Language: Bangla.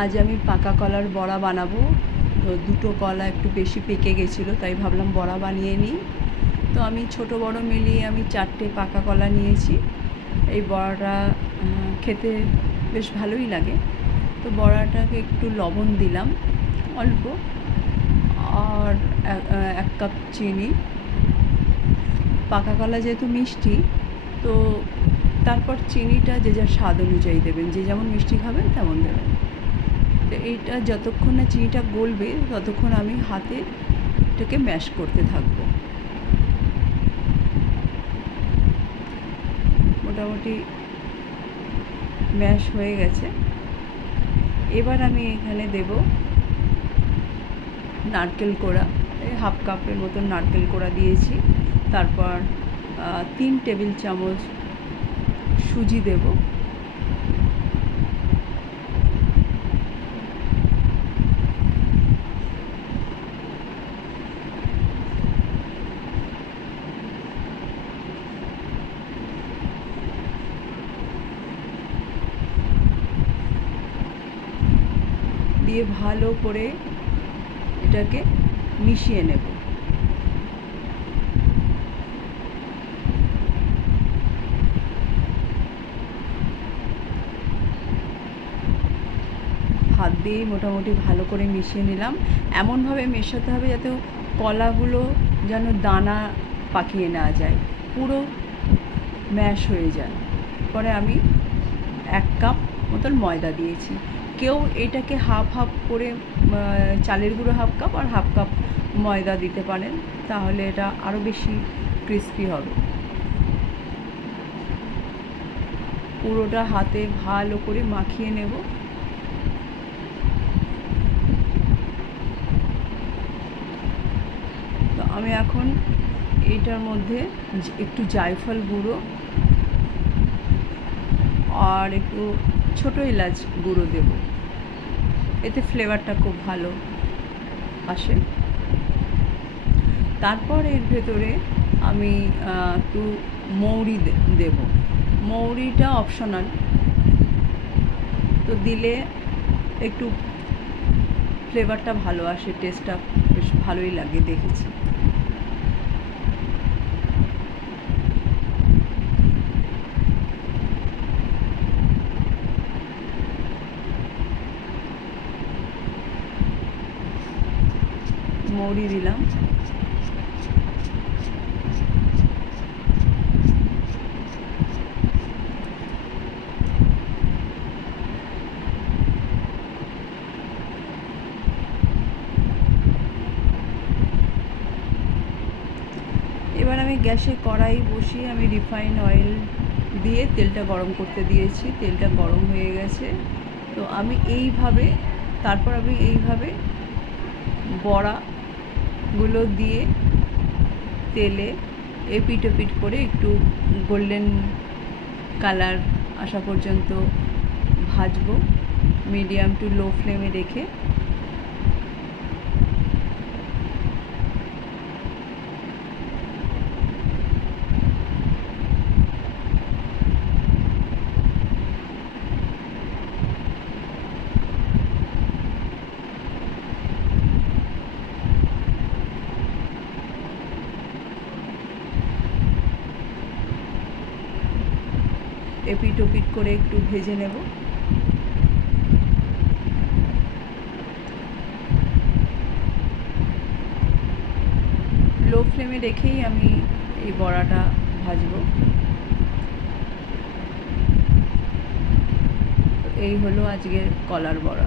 আজ আমি পাকা কলার বড়া বানাবো। তো দুটো কলা একটু বেশি পেকে গেছিলো, তাই ভাবলাম বড়া বানিয়ে নিই। তো আমি ছোট বড় মিলিয়ে আমি 4টে পাকা কলা নিয়েছি। এই বড়াটা খেতে বেশ ভালোই লাগে। তো বড়াটাকে একটু লবণ দিলাম অল্প, আর 1 কাপ চিনি। পাকা কলা যেহেতু মিষ্টি, তো তারপর চিনিটা যে যার স্বাদ অনুযায়ী দেবেন, যে যেমন মিষ্টি খাবেন তেমন দেবেন। তো এইটা যতক্ষণ না চিনিটা গলবে ততক্ষণ আমি হাতে এটাকে ম্যাশ করতে থাকবো। মোটামুটি ম্যাশ হয়ে গেছে। এবার আমি এখানে দেব নারকেল কোড়া, এই 1/2 কাপের মতন নারকেল কোড়া দিয়েছি। তারপর 3 টেবিল চামচ সুজি দেব। দিয়ে ভালো করে এটাকে মিশিয়ে নেব। হাত দিয়েই মোটামুটি ভালো করে মিশিয়ে নিলাম। এমনভাবে মেশাতে হবে যাতে কলাগুলো যেন দানা পাকিয়ে না যায়, পুরো ম্যাশ হয়ে যায়। পরে আমি 1 কাপ মতন ময়দা দিয়েছি। কেউ এটাকে হাফ হাফ করে চালের গুঁড়ো 1/2 কাপ আর 1/2 কাপ ময়দা দিতে পারেন, তাহলে এটা আরও বেশি ক্রিস্পি হবে। পুরোটা হাতে ভালো করে মাখিয়ে নেব। তো আমি এখন এটার মধ্যে একটু জায়ফল গুঁড়ো আর একটু ছোটো এলাচ গুঁড়ো দেব, এতে ফ্লেভারটা খুব ভালো আসে। তারপর এর ভেতরে আমি একটু মৌরি দেব। মৌরিটা অপশনাল, তো দিলে একটু ফ্লেভারটা ভালো আসে, টেস্টটা বেশ ভালোই লাগে দেখেছি। মৌরি দিলাম। এবার আমি গ্যাসে কড়াই বসিয়ে আমি রিফাইন অয়েল দিয়ে তেলটা গরম করতে দিয়েছি। তেলটা গরম হয়ে গেছে। তো আমি তারপর আমি এইভাবে বড়াগুলো দিয়ে তেলে এপিট ওপিট করে একটু গোল্ডেন কালার আসা পর্যন্ত ভাজবো, মিডিয়াম টু লো ফ্লেমে রেখে। এপিট ওপিট করে একটু ভেজে নেব। লো ফ্লেমে রেখেই আমি এই বড়াটা ভাজবো। এই হলো আজকের কলার বড়া।